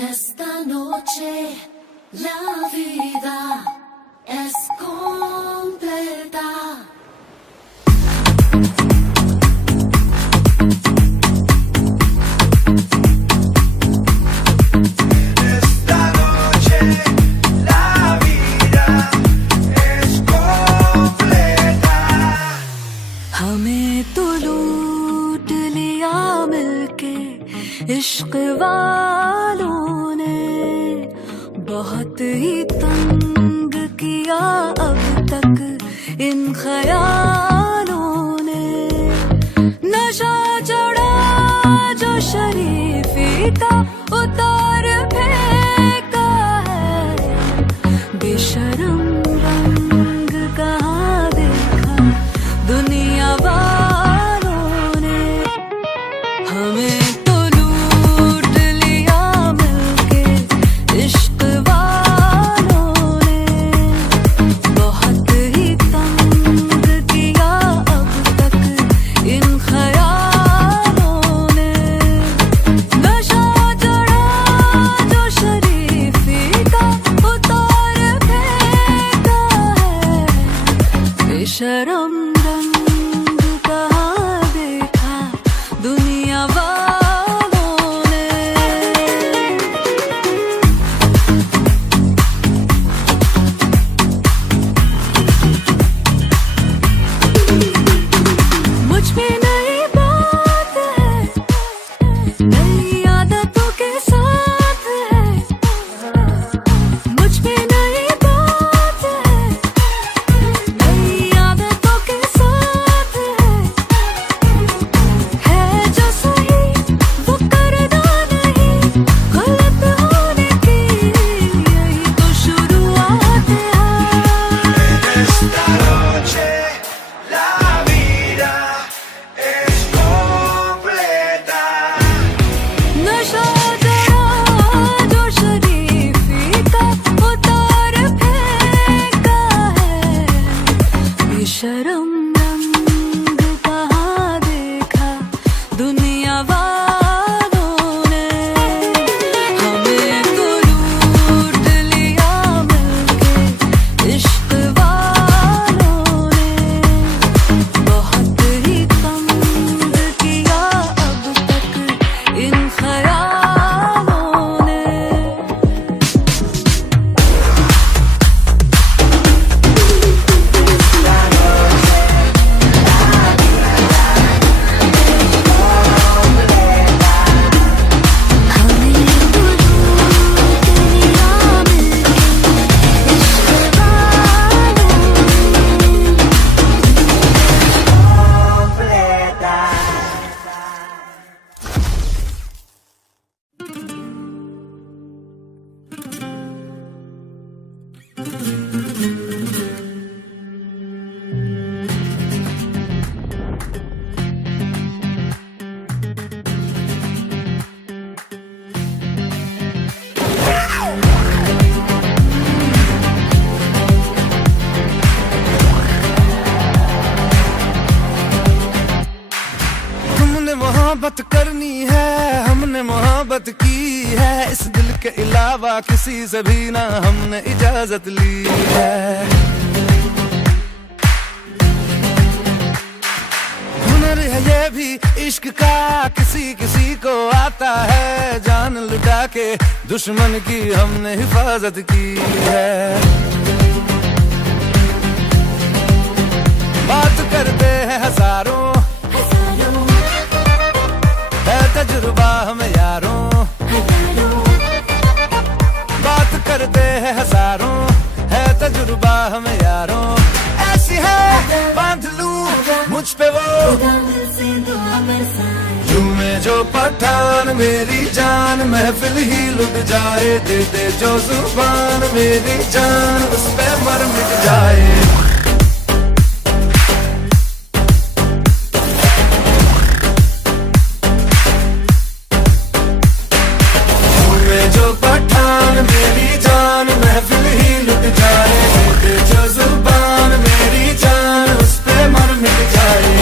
Esta noche la vida es completa. Esta noche la vida es completa. हमें तो लूट लिया मिलके इश्क वालों ने, बहुत ही तंग किया अब तक इन ख्यालों ने। नशा चढ़ा जो शरीफी का उतार फेंका है, बेशरम रंग कहाँ देखा दुनिया वालों ने। हमें तो लूट लिया मिलके इश्क वालों ने, बहुत ही तंग किया अब तक इन ख्यालों ने। नशा चढ़ा जो शरीफी का उतार फेंका है, बेशरम रंग कहाँ देखा दुनिया वालों ने। मुझ में नई बात है, नई आदतों के साथ है। मुझ में नई बात है, नई आदतों के साथ है जो सही वो करना नहीं, गलत होने की यही तो शुरुआत है। Esta noche la vida es completa. नशा चढ़ा जो शरीफी का उतार फेंका है, बेशरम रंग कहाँ देखा दुनिया वालों ने। हमें तो लूट लिया मिलके इश्क वालों ने, बहुत ही तंग किया अब तक इन ख्यालों ने। हमें तो लूट लिया मिलके इश्क तुमने मोहब्बत करनी है, हमने मोहब्बत की है। इस दिल के अलावा किसी से भी ना हमने इजाजत ली है। हुनर है ये भी इश्क का, किसी किसी को आता है। जान लुटा के दुश्मन की हमने हिफाजत की है। बात करते हैं हजारों, है तजुर्बा हमें यारों। बात करते हैं हजारों, है तजुर्बा हमें यारों। ऐसी है बांध लूं मुझ पे वो झूमे जो पठान मेरी जान, महफिल ही लुट जाए। दे दे जो जुबान मेरी जान, उस पे मर मिट जाए। जो पठान मेरी जान, महफिल ही लुट जाए। दे जो जुबान मेरी जान, उस पे मर मिट जाए।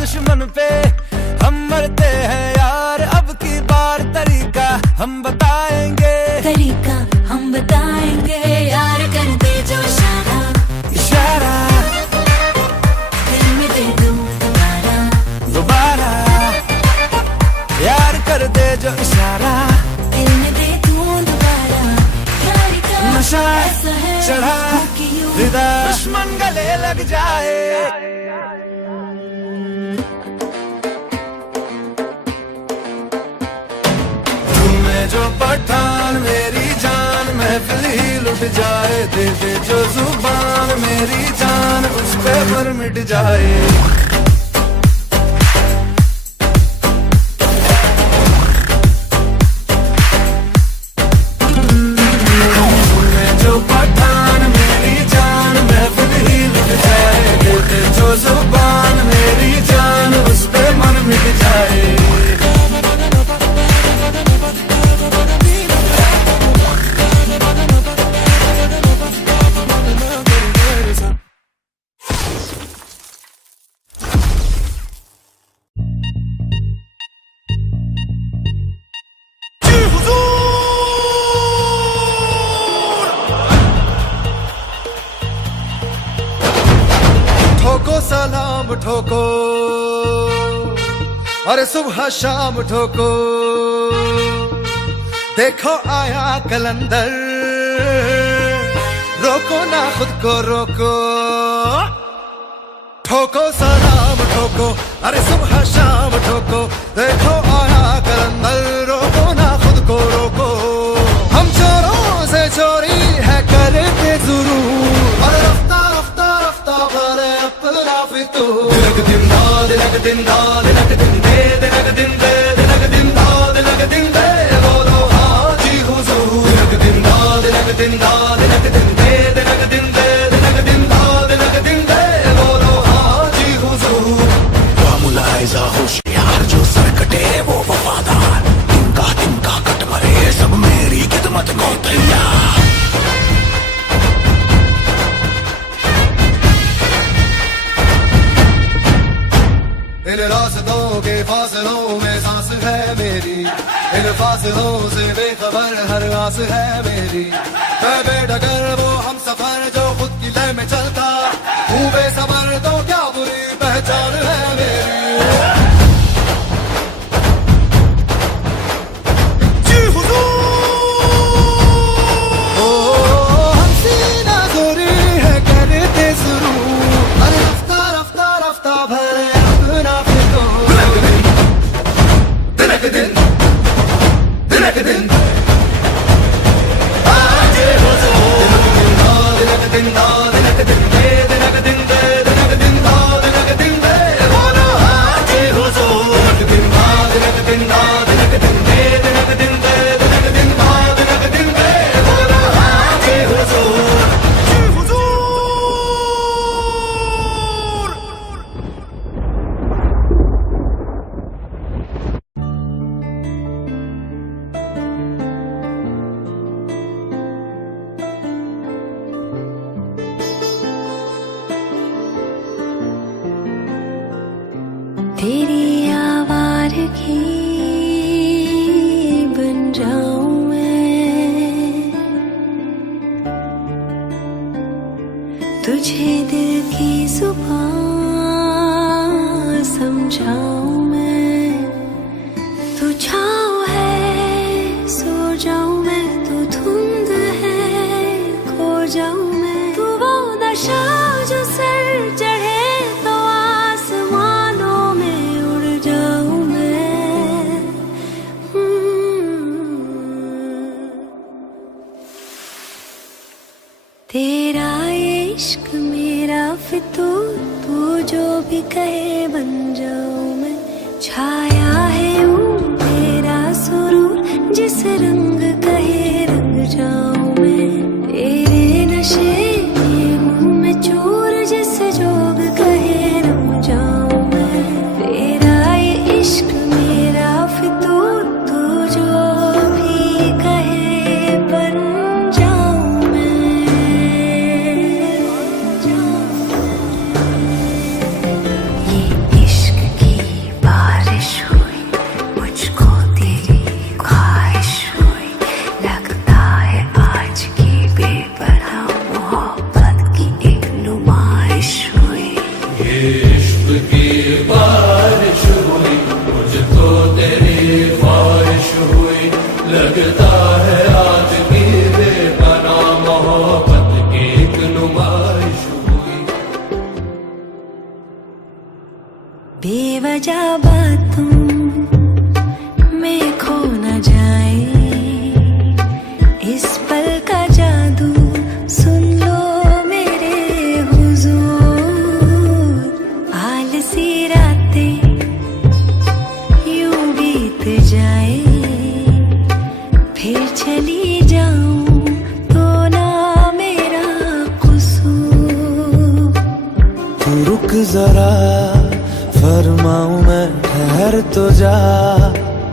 दुश्मन पे हम मरते हैं यार, अब की बार तरीका हम बताएंगे, तरीका हम बताएंगे यार, कर दे जो इशारा, इशारा दिल में दे दूं दोबारा, दोबारा यार कर दे जो इशारा, दिल में दे दूं दोबारा, यार का नशा ऐसा है चढ़ा कि यूं हृदय दुश्मन गले लग जाए। जो पठान मेरी जान महफिल ही लुट जाए, दे दे जो जुबान मेरी जान उस पे पर मिट जाए। जो पठान मेरी जान महफिल ही लुट जाए, दे दे जो जुबान मेरी जान उस पे मन मिट जाए। ठोको सलाम ठोको, अरे सुबह शाम ठोको, देखो आया कलंदर, रोको ना खुद को रोको। ठोको सलाम ठोको, अरे सुबह शाम ठोको, देखो आया कलंदर, रोको ना खुद को रोको। हम चोरों से चोरी है करते जरूर, अरे रफ्ता रफ्ता रफ्ता भरे अपना फितूर। दिनक दिन दा दिनक दिन दा दिनक दिन दे दिनक दिन दे दिनक दिन दा दिनक दिन दे, बोलो हाजी हुजूर। दिनक दिन दा दिनक दिन दा दिनक दिन दे दिनक दिन दे दिनक दिन दा दिनक दिन दे, बोलो हाजी हुजूर। मुलाहिजा होशियार जो सर कटे वो वफादार, तिनका कट मरे सब मेरी खिदमत को तैयार। इन रास्तों के फासलों में सांस है मेरी, इन फासलों से बेखबर हर आस है मेरी। मैं बेडगर वो हम सफर जो खुद की लय में चलता हूँ बेसबर, तो क्या बुरी पहचान है मेरी। जी हुजूर। ओ हमसे ना दूरी है करते शुरू, अरे रफ्ता रफ्ता रफ्ता भरे अपना फितूर। दिनक दिन दिनक दिन आजे हुजूर। दिनक दिन दा दिनक दिन दे दिनक दिन दे दिनक दिन दा दिनक दिन दे, बोलो आजे हुजूर। दिनक दिन दा दिनक दिन दे दिनक दिन दे दिनक दिन दा दिनक दिन दे, बोलो आजे हुजूर। जी हुजूर। तेरी आवारगी बन जाऊं मैं, तुझे दिल की जुबान समझाऊं मैं। तू छाँव है सो जाऊं मैं, तू धुंध है खो जाऊं मैं। तू वो नशा जो सर चढ़े तो आसमानों में उड़ जाऊं मैं। तेरा इश्क मेरा फितूर, तू जो भी कहे बन जाऊं मैं। छाया है यूं तेरा सुरूर, जिस रंग कहे रंग जाऊं मैं। तेरे नशे में हूँ मैं चूर, जिस जोग कहे रम जाऊं मैं। तेरा ये इश्क मेरा फितूर, तू जो भी कहे बन जाऊं मैं। ये इश्क बेवजह बातों में खो न जाए, इस पल का जादू सुन लो मेरे हुजूर। आलसी रातें यूं बीत जाए, फिर चली जाऊं तो ना मेरा कसूर। तू रुक जरा फरमाऊं मैं, ठहर तो जा,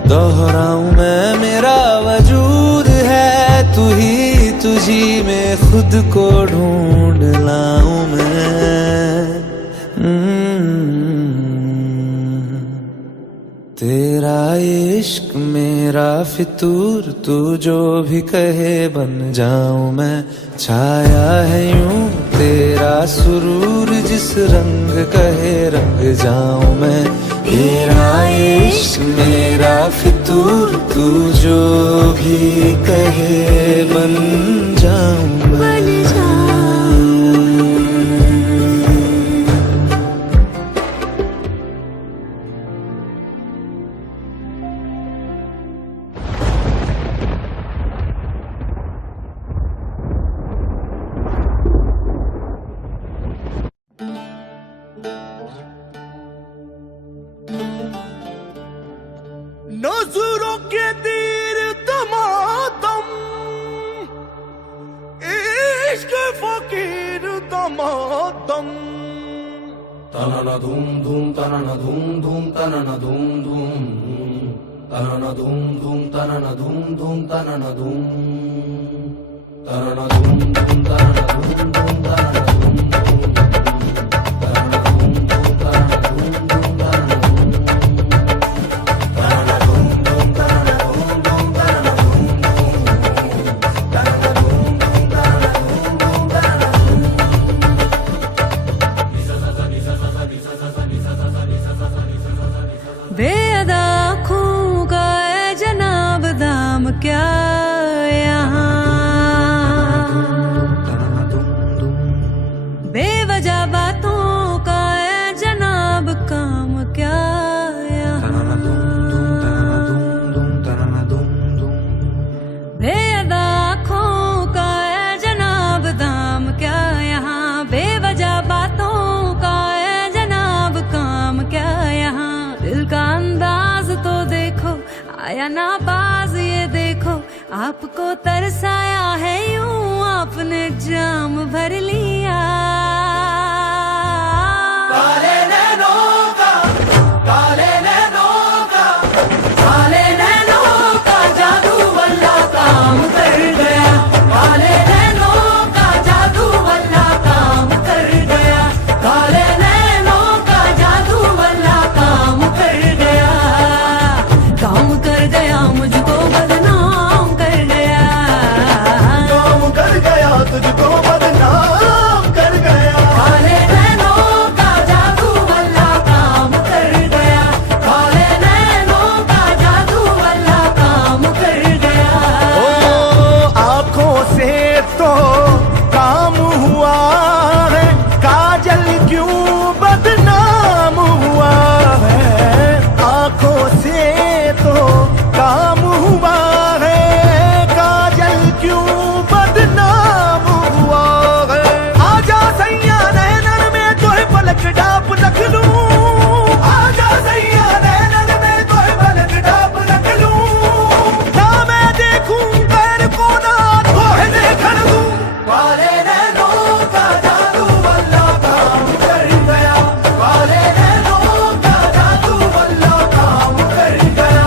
दोहराऊं मैं, मेरा वजूद है तू ही, तुझी में खुद को ढूंढ लाऊं मैं। तेरा इश्क मेरा फितूर, तू जो भी कहे बन जाऊं मैं। छाया है यूं तेरा सुरूर, जिस रंग कहे रंग जाऊं मैं। तेरा इश्क मेरा फितूर, तू जो भी कहे बन जाऊं मैं। नजरों के तीर दमादम, इश्क फकीर दमादम। तनना धूम धूम तनना धूम धूम तनना धूम धूम, तनना धूम धूम तनना धूम धूम तनना धूम, तनना धूम धूम तनना धूम धूम तनना धूम धूम, तनना धूम धूम तनना धूम धूम तनना धूम। बेअदा आँखों का है जनाब दाम क्या यहाँ, बेवजह बातों का है जनाब काम क्या यहाँ। बेअदा आँखों का है जनाब दाम क्या यहाँ, बेवजह बातों का है जनाब काम क्या यहाँ। दिल का अंदाज तो देखो, आया ना बाज ये देखो, आपको तरसाया है यूं आपने जाम भर लिया। काले नैनों का, काले नैनों का, काले नैनों का जादू वल्ला काम कर गया। काले नैनों का जादू वल्ला काम कर गया। काले नैनों का जादू वल्ला काम कर गया। काम कर गया मुझको बदनाम कर गया, काम कर गया तुझको बदनाम कर गया। काले नैनों का जादू वल्ला काम कर गया। काले नैनों का जादू वल्ला काम कर गया। ओ आँखों से तो काम हुआ है, काजल क्यों बदनाम हुआ है। आँखों से तो काम हुआ है, काजल क्यों बदनाम हुआ है। आजा सैया नैनन में तो पलक डाप रख लूं, आजा सैया नैनन में तो पलक डाप रख लूं। ना मैं देखूं पैर को ना तोहे देखन दूं। काले नैनों का जादू वल्ला काम कर गया। काले नैनों का जादू वल्ला काम कर गया।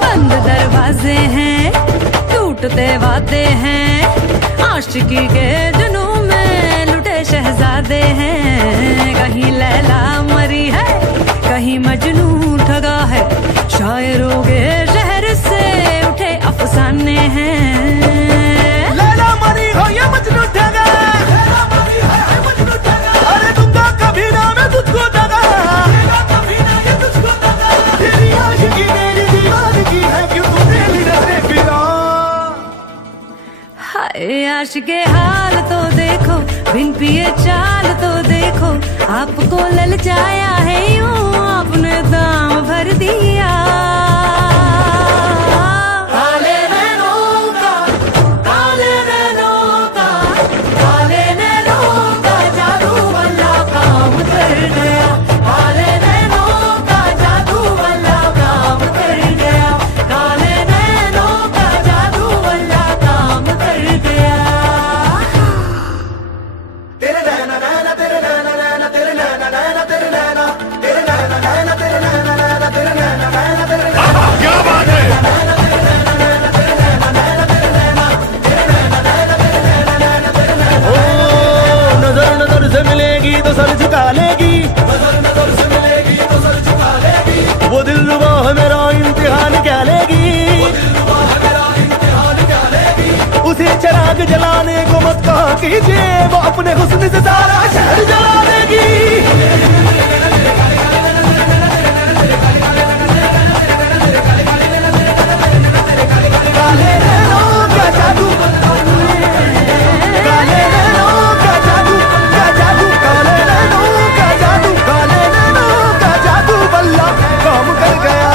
बंद दरवाजे हैं टूटते वादे हैं, आशिकी के जुनून में लुटे शहजादे हैं। कहीं लैला मरी है, कहीं मजनू ठगा है, शायरों के रश के हाल तो देखो, बिन पिए चाल तो देखो, आपको ललचाया है यूं आपने दाम भर दिया। काले नैनों का, काले नैनों का, काले नैनों का जादू वाला काम कर गया। काले नैनों का जादू वाला काम कर गया। काले नैनों का जादू वाला काम कर गया। तेरे नैना नैना तेरे नैना नैना तेरे नैना नैना तेरे नैना तेरे नैना नैना तेरे नैना नैना तेरे नैना नैना तेरे नैना। क्या बात है। ओ नजर नजर से मिलेगी तो सर झुका लेगी, नजर नजर से मिलेगी तो सर झुका लेगी। वो दिलरुबा है मेरा इम्तिहान क्या लेगी, वो दिलरुबा है मेरा इम्तिहान क्या लेगी। उसे चिराग जलाने को मत कहा कीजिए, वो अपने हुस्न से सारा शहर जला देगी। काले नैनों का जादू, काले नैनों का जादू, का जादू, काले नैनों का जादू, काले नैनों का जादू बल्ला काम कर गया।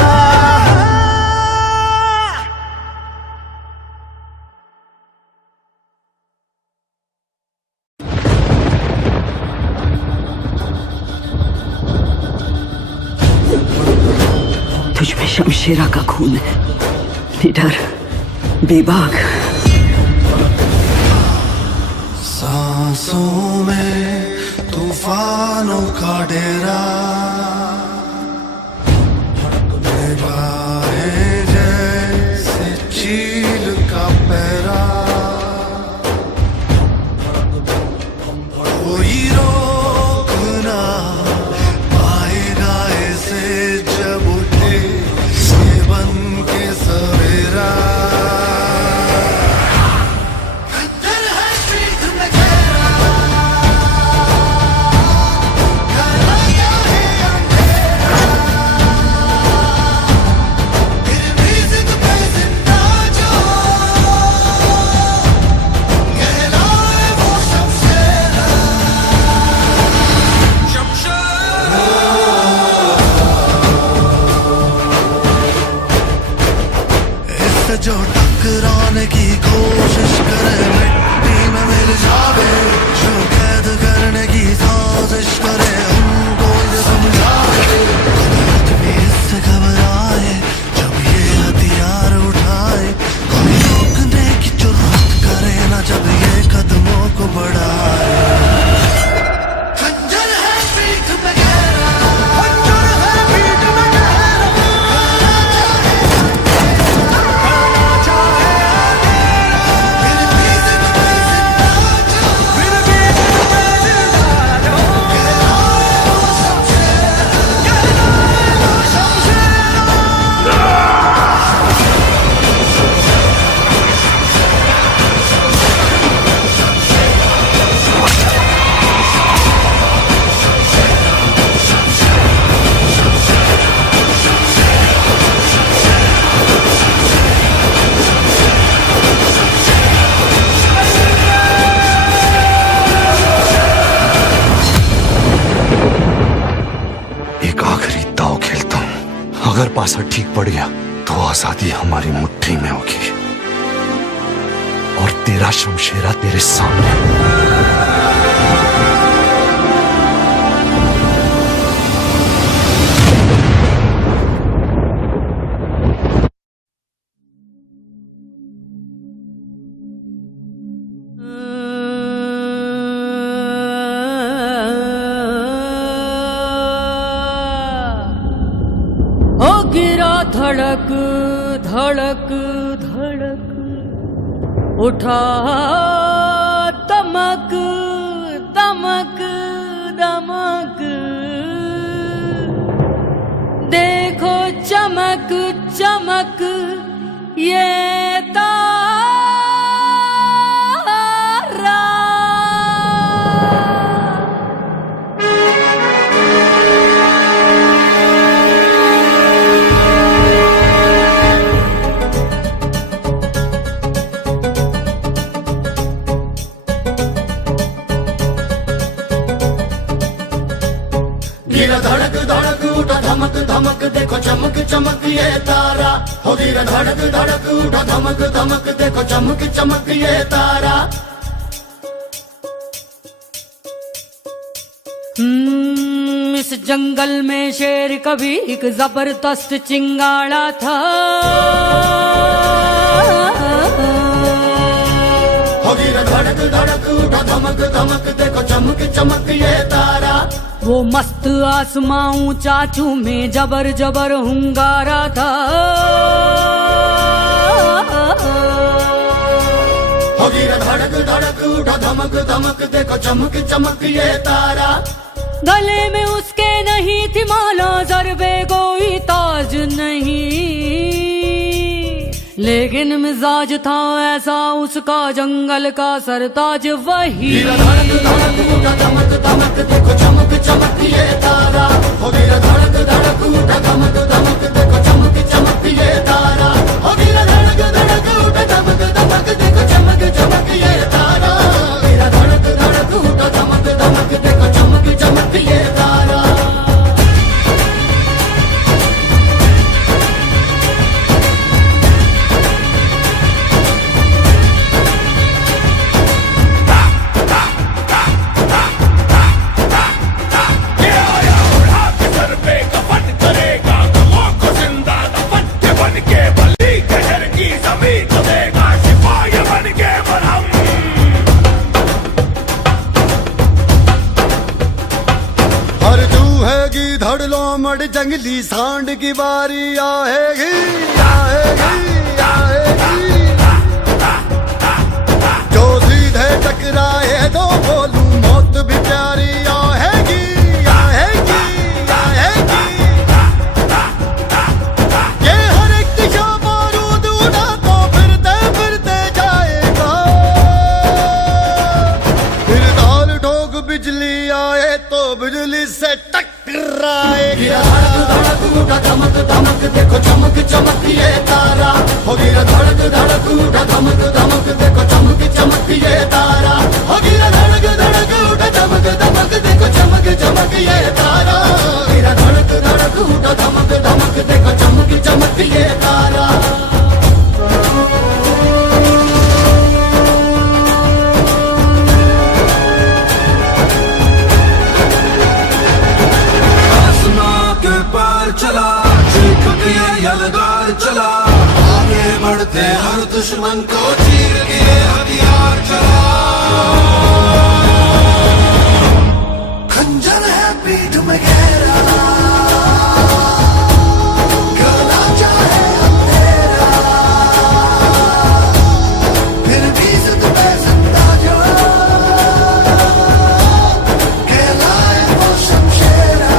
तुझमें शमशेरा का खून है, निडर, बेबाक। सांसों में तूफानों का डेरा, निगाहें जैसे चील का पैरा। कोई रोक ना पाएगा ऐसे जब उठे ये बन के सवेरा। जो टकराने की कोशिश करे मिट्टी में मिल जावे, जो कैद करने की साजिश करे उनको ये समझावे। कुदरत भी इससे घबराए जब ये हथियार उठाए, कोई रोकने की जुर्रत करे ना जब ये कदमों को बढ़ाए। खंजर है पीठ में गहरा, खंजर है पीठ में गहरा। एक आखिरी दांव खेलता हूं, अगर पासा ठीक पड़ गया तो आजादी हमारी मुट्ठी में होगी और तेरा शमशेरा तेरे सामने। गिरा धड़क धड़क धड़क, उठा दमक दमक दमक, देखो चमक चमक ये तारा। धीरे धड़क धड़क उठा धमक धमक देखो चमक चमक ये तारा हो धीरे धड़क धड़क उठा धमक धमक देखो चमक चमक ये तारा इस जंगल में शेर कभी एक जबरदस्त चिंगाड़ा था हो धीरे धड़क धड़क उठा धमक धमक देखो चमक चमक ये तारा वो मस्त आसमां ऊंचा में जबर जबर हुंगारा था हो धीरे धड़क धड़क उठा धमक धमक देखो चमक चमक ये तारा गले में उसके नहीं थी माला जरबे कोई ताज नहीं लेकिन मिजाज था ऐसा उसका जंगल का सरताज वही धीरे धड़क धड़क उठा धमक धमक देखो चमक चमक ये तारा हो धीरे धड़क धड़क उठा धमक धमक देखो चमक चमक ये तारा हो धीरे धड़क धड़क उठा धमक धमक देखो चमक चमक ये तारा धीरे धड़क धड़क उठा धमक धमक देखो चमक चमक ये तारा जंगली सांड की बारी आएगी आएगी आएगी जो सीधे टकराए तो बोलूं मौत भी प्यारी आएगी आएगी आएगी ये हर एक दिशा बारूद उड़ा तो फिरते फिरते जाएगा फिर दाल ठोक बिजली आए तो बिजली से टकराएगी उठा धमक धमक देखो चमक चमक ये तारा हो गिरा धड़क धड़क उठा धमक धमक देखो चमक चमक ये तारा हो गिरा धड़क धड़क उठा धमक धमक देखो चमक चमक ये तारा गिरा धड़क धड़क उठा धमक धमक देखो चमक चमक ये तारा चला चीख के यलगार चला आगे बढ़ते हर दुश्मन को चीर के हथियार चला खंजर है पीठ में गहरा गला चाहे अंधेरा फिर भी जिद पे जिंदा जो कहलाए वो शमशेरा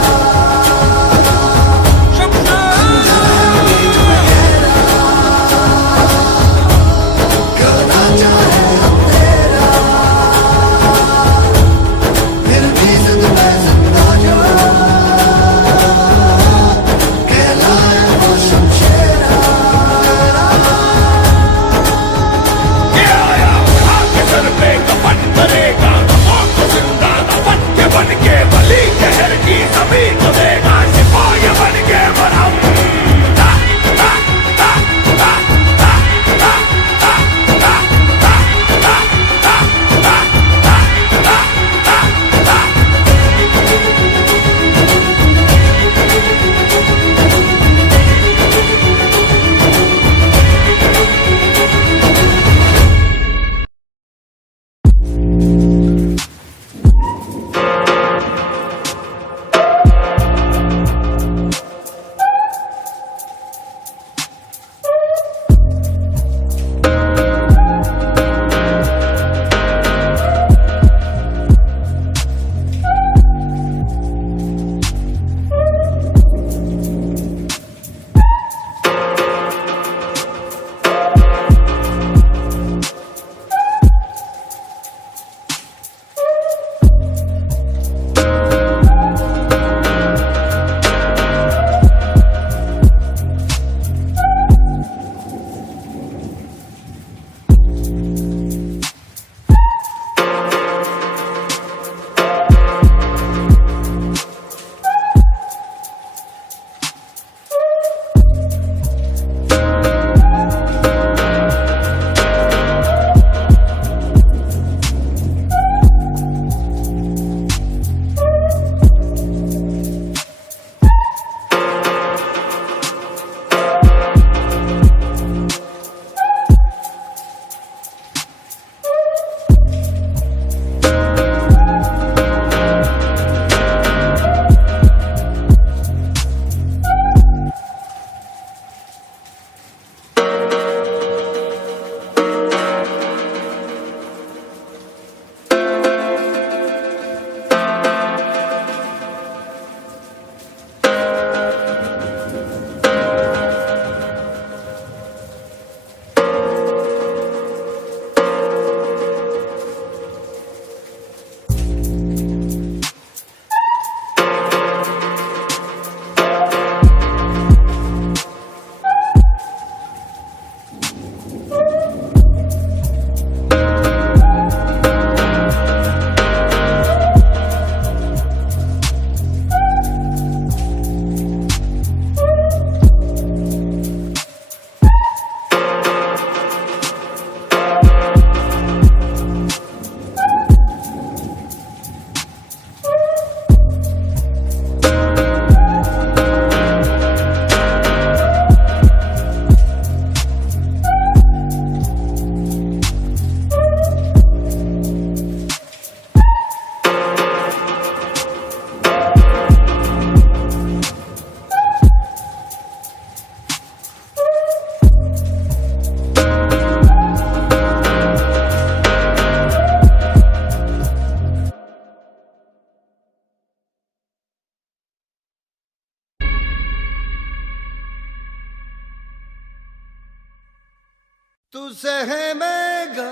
सहमेगा,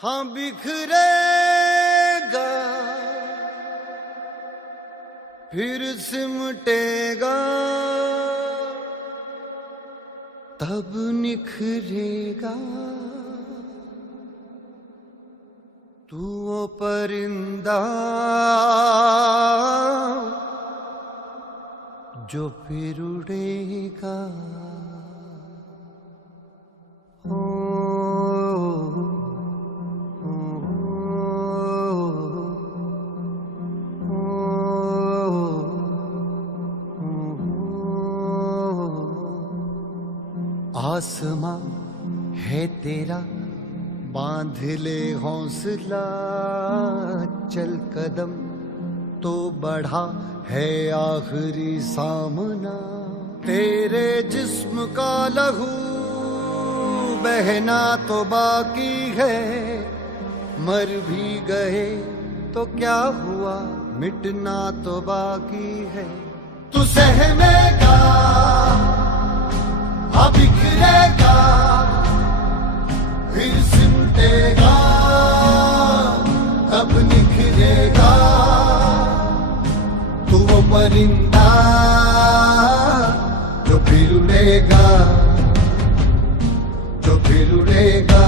हाँ बिखरेगा, फिर सिमटेगा, तब निखरेगा। तू वो परिंदा जो फिर उड़ेगा। ओ, ओ, ओ, आसमां है तेरा, बांध ले हौसला, चल कदम तो बढ़ा है आखिरी सामना। तेरे जिस्म का लहू बहना तो बाकी है, मर भी गए तो क्या हुआ, मिटना तो बाकी है। तू सहमेगा, हाँ बिखरेगा, फिर सिमटेगा, तब निखरेगा। तू वो परिंदा जो फिर उड़ेगा, जो फिर उड़ेगा।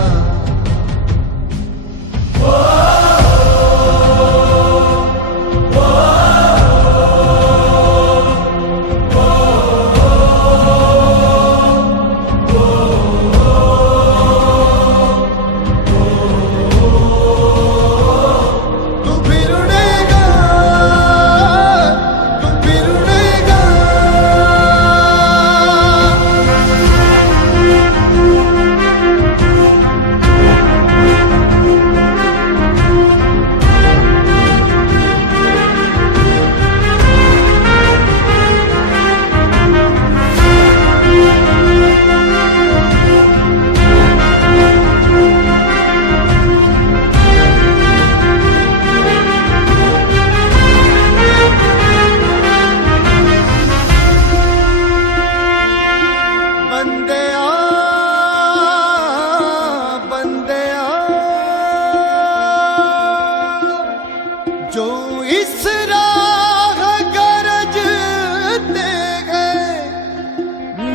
जो इस राह गरजते हैं,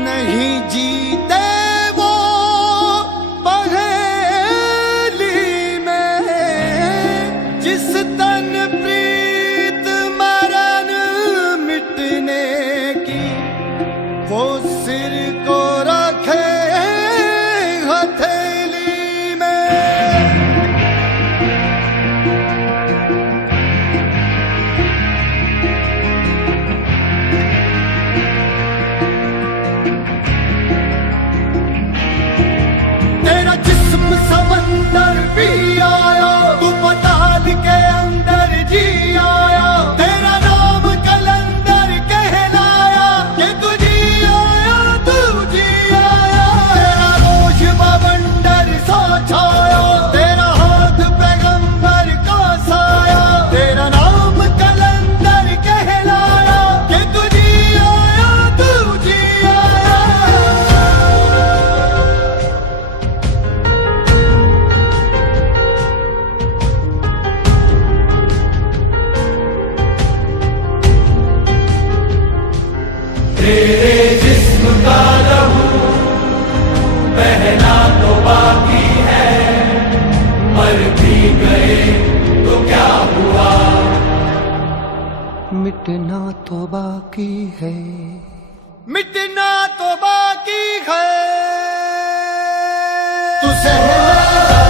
नहीं जीते वो पहेली में। जिस तन प्रीत मरण मिटने की, वो सिर को रखे हथेली में। समंदर भी आया, तू पताल के अंदर जी आया। तेरा नाम कलंदर कहलाया, कि तू जी आया, तू जी आया। तेरा रोश बवंडर सा छाया, तेरा हाथ पैगंबर का साया। तेरा नाम कलंदर कहलाया, कि तू जी आया, तू जी आया। तेरे जिस्म का लहू बहना तो बाकी है, मर भी गए तो क्या हुआ, मिटना तो बाकी है, मिटना तो बाकी है। तू सहमेगा,